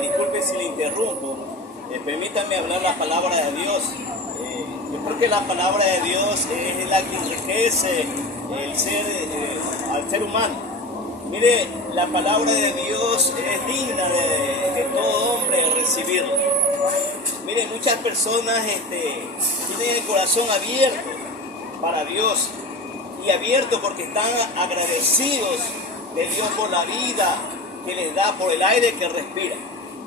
Disculpe si le interrumpo. Permítame hablar la palabra de Dios. Yo creo que la palabra de Dios es la que enriquece al ser humano. Mire, la palabra de Dios es digna de todo hombre recibirla. Mire, muchas personas tienen el corazón abierto para Dios, y abierto porque están agradecidos de Dios por la vida que les da, por el aire que respira,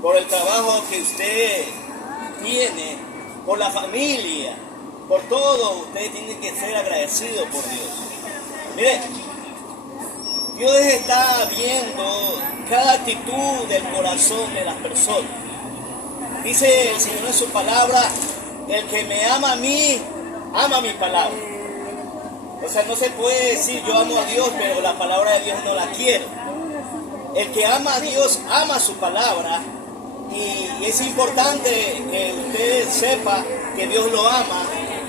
por el trabajo que usted tiene, por la familia, por todo. Usted tiene que ser agradecido por Dios. Mire, Dios está viendo cada actitud del corazón de las personas. Dice el Señor en su palabra: el que me ama a mí, ama mi palabra. O sea, no se puede decir yo amo a Dios, pero la palabra de Dios no la quiero. El que ama a Dios, ama su palabra. Y es importante que usted sepa que Dios lo ama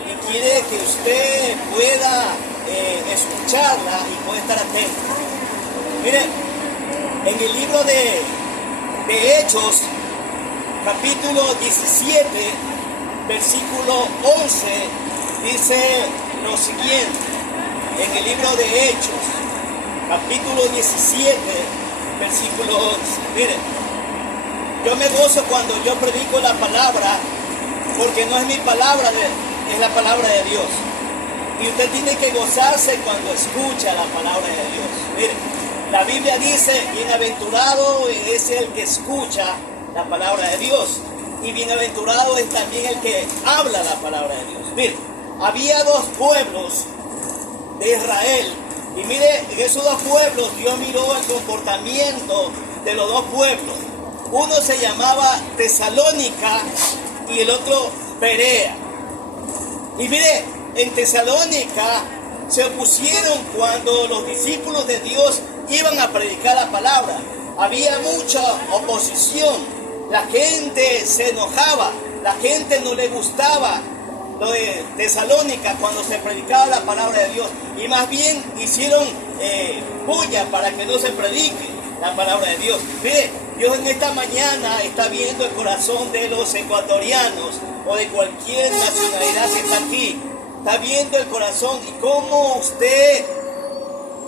y quiere que usted pueda escucharla y pueda estar atento. Mire, en el libro de Hechos, capítulo 17, versículo 11, dice lo siguiente. En el libro de Hechos, capítulo 17, versículo 11. Mire, yo me gozo cuando yo predico la palabra, porque no es mi palabra, es la palabra de Dios. Y usted tiene que gozarse cuando escucha la palabra de Dios. Mire, la Biblia dice: bienaventurado es el que escucha la palabra de Dios, y bienaventurado es también el que habla la palabra de Dios. Mire, había dos pueblos de Israel, y mire, en esos dos pueblos Dios miró el comportamiento de los dos pueblos. Uno se llamaba Tesalónica y el otro Berea. Y mire, en Tesalónica se opusieron cuando los discípulos de Dios iban a predicar la palabra. Había mucha oposición, la gente se enojaba, la gente no le gustaba lo de Tesalónica cuando se predicaba la palabra de Dios, y más bien hicieron bulla para que no se predique la palabra de Dios. Mire, Dios en esta mañana está viendo el corazón de los ecuatorianos o de cualquier nacionalidad que está aquí. Está viendo el corazón y cómo usted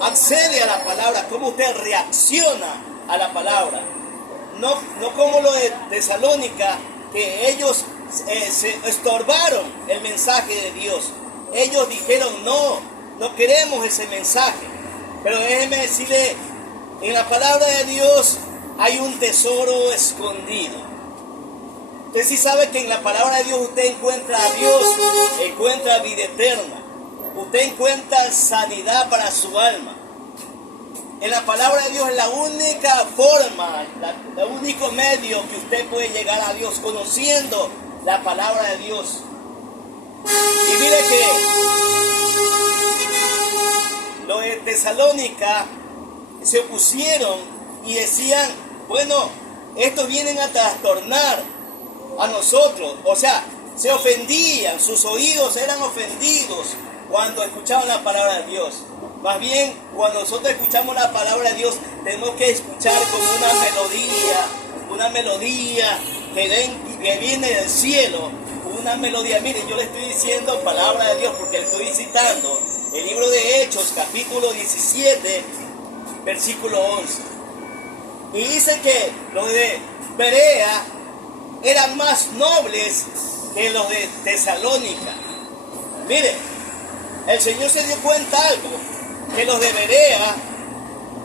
accede a la palabra, cómo usted reacciona a la palabra. No como lo de Tesalónica, que ellos se estorbaron el mensaje de Dios. Ellos dijeron: no queremos ese mensaje. Pero déjeme decirle, en la palabra de Dios hay un tesoro escondido. Usted sí sabe que en la palabra de Dios usted encuentra a Dios, encuentra vida eterna, usted encuentra sanidad para su alma. En la palabra de Dios es la única forma, el único medio que usted puede llegar a Dios, conociendo la palabra de Dios. Y mire que los de Tesalónica se opusieron y decían: bueno, estos vienen a trastornar a nosotros. O sea, se ofendían, sus oídos eran ofendidos cuando escuchaban la palabra de Dios. Más bien, cuando nosotros escuchamos la palabra de Dios, tenemos que escuchar como una melodía que viene del cielo, una melodía. Mire, yo le estoy diciendo palabra de Dios porque le estoy citando el libro de Hechos, capítulo 17, versículo 11. Y dice que los de Berea eran más nobles que los de Tesalónica. Mire, el Señor se dio cuenta algo, que los de Berea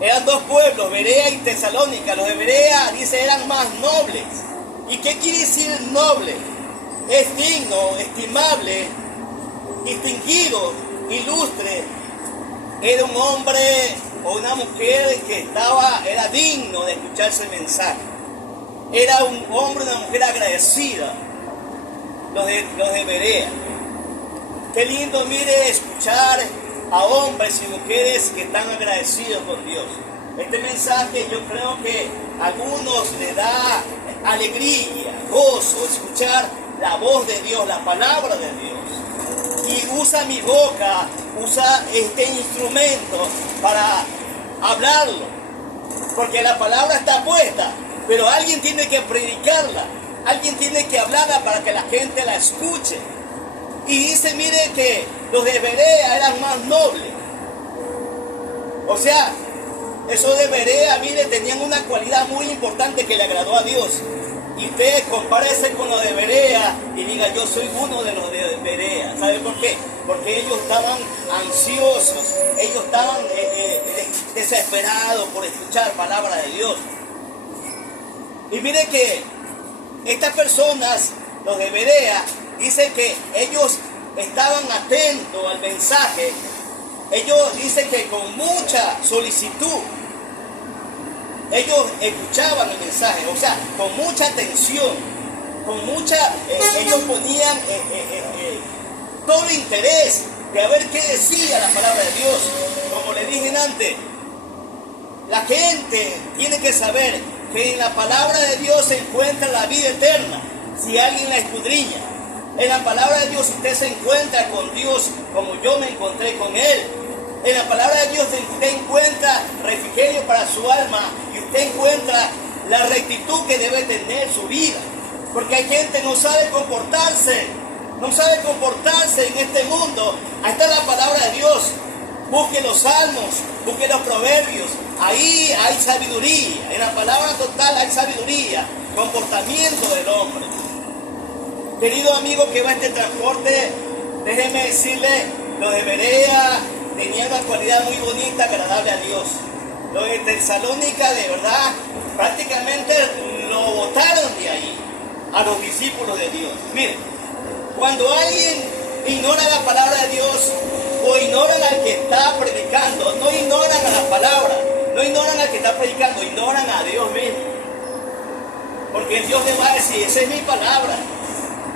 eran dos pueblos, Berea y Tesalónica. Los de Berea, dice, eran más nobles. ¿Y qué quiere decir noble? Es digno, estimable, distinguido, ilustre. Era un hombre o una mujer que era digno de escuchar ese mensaje. Era un hombre, una mujer agradecida, los de Berea. Qué lindo, mire, escuchar a hombres y mujeres que están agradecidos con Dios. Este mensaje yo creo que a algunos le da alegría, gozo, escuchar la voz de Dios, la palabra de Dios. Y usa mi boca, usa este instrumento para hablarlo, porque la palabra está puesta pero alguien tiene que predicarla, alguien tiene que hablarla para que la gente la escuche. Y dice, mire que los de Berea eran más nobles. O sea, esos de Berea, mire, tenían una cualidad muy importante que le agradó a Dios. Y usted compárese con los de Berea y diga, yo soy uno de los de Berea. ¿Sabe por qué? Porque ellos estaban ansiosos, ellos estaban desesperados por escuchar palabra de Dios. Y mire que estas personas, los de Berea, dicen que ellos estaban atentos al mensaje. Ellos dicen que con mucha solicitud ellos escuchaban el mensaje, o sea, con mucha atención, ellos ponían todo interés de a ver qué decía la palabra de Dios. Como le dije antes, la gente tiene que saber que en la palabra de Dios se encuentra la vida eterna, si alguien la escudriña. En la palabra de Dios usted se encuentra con Dios como yo me encontré con Él. En la palabra de Dios usted encuentra refrigerio para su alma y usted encuentra la rectitud que debe tener su vida. Porque hay gente que no sabe comportarse en este mundo. Ahí está la palabra de Dios. Busque los salmos, busque los proverbios. Ahí hay sabiduría. En la palabra total hay sabiduría, comportamiento del hombre. Querido amigo que va a este transporte, déjeme decirle, los de Berea tenían una cualidad muy bonita, agradable a Dios. Los de Tesalónica, de verdad, prácticamente lo botaron de ahí, a los discípulos de Dios. Miren, cuando alguien ignora la palabra de Dios, o ignoran al que está predicando, no ignoran a la palabra, no ignoran al que está predicando, ignoran a Dios mismo. Porque Dios le va a decir, esa es mi palabra.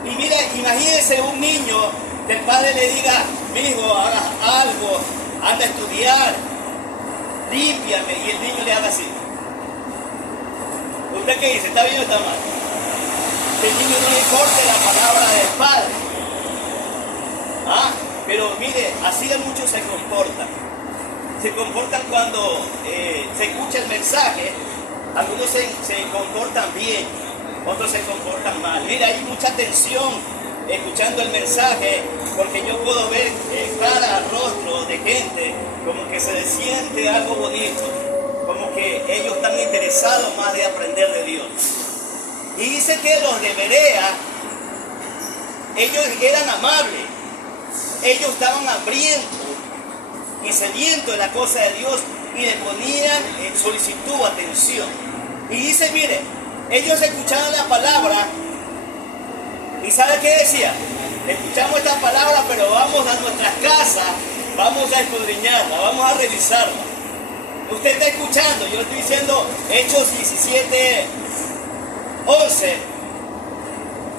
Y mire, imagínense un niño que el padre le diga, mi hijo, haga algo, anda a estudiar, límpiame, y el niño le haga así. ¿Usted qué dice? ¿Está bien o está mal? Que el niño no le importe la palabra del padre. Pero mire, así de muchos se comportan. Se comportan cuando se escucha el mensaje. Algunos se comportan bien, otros se comportan mal. Mira, hay mucha tensión escuchando el mensaje, porque yo puedo ver cara, rostro de gente como que se les siente algo bonito, como que ellos están interesados más de aprender de Dios. Y dice que los de Berea, ellos eran amables, ellos estaban hambrientos y sedientos de la cosa de Dios y le ponían solicitud, atención. Y dice, mire, ellos escuchaban la palabra y ¿sabe qué decía? Escuchamos esta palabra, pero vamos a nuestras casas, vamos a escudriñarla, vamos a revisarla. Usted está escuchando, yo estoy diciendo Hechos 17, 11.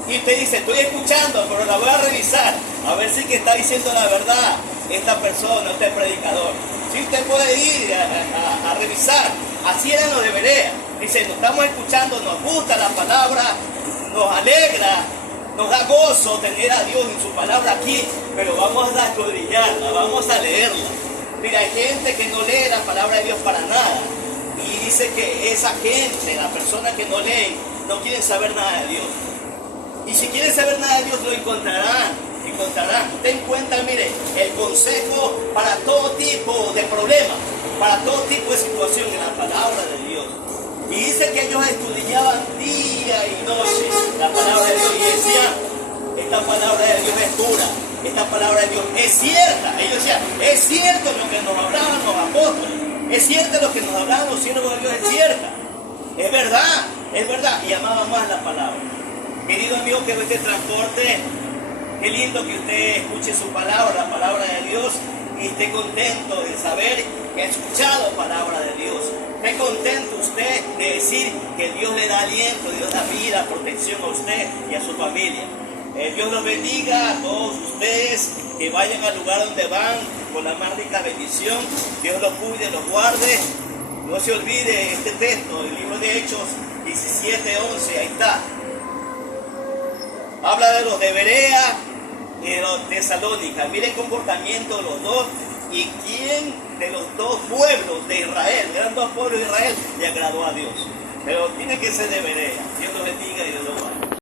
Y usted dice, estoy escuchando, pero la voy a revisar, a ver si que está diciendo la verdad esta persona, este predicador. Si usted puede ir a revisar. Así eran los de Berea. Dice, nos estamos escuchando, nos gusta la palabra, nos alegra, nos da gozo tener a Dios en su palabra aquí, pero vamos a escudriñarla, vamos a leerla. Mira, hay gente que no lee la palabra de Dios para nada. Y dice que esa gente, la persona que no lee, no quieren saber nada de Dios. Y si quieren saber nada de Dios, lo encontrarán. Ten en cuenta, mire, el consejo para todo tipo de problemas, para todo tipo de situación en la palabra de Dios. Y dice que ellos escudriñaban día y noche la palabra de Dios y decían, esta palabra de Dios es pura, esta palabra de Dios es cierta. Ellos decían, es cierto lo que nos hablaban los apóstoles, es cierto lo que nos hablaban los siervos de Dios, es cierta, es verdad, y amaban más la palabra. Querido amigo que ve este transporte, qué lindo que usted escuche su palabra, la palabra de Dios, y esté contento de saber que ha escuchado palabra de Dios. Esté contento usted de decir que Dios le da aliento, Dios da vida, protección a usted y a su familia. Dios los bendiga a todos ustedes que vayan al lugar donde van con la más rica bendición. Dios los cuide, los guarde. No se olvide este texto, el libro de Hechos 17:11, ahí está. Habla de los de Berea y de los de Tesalónica. Mire el comportamiento de los dos y quién de los dos pueblos de Israel, eran dos pueblos de Israel, le agradó a Dios. pero tiene que ser de Berea. Dios los bendiga.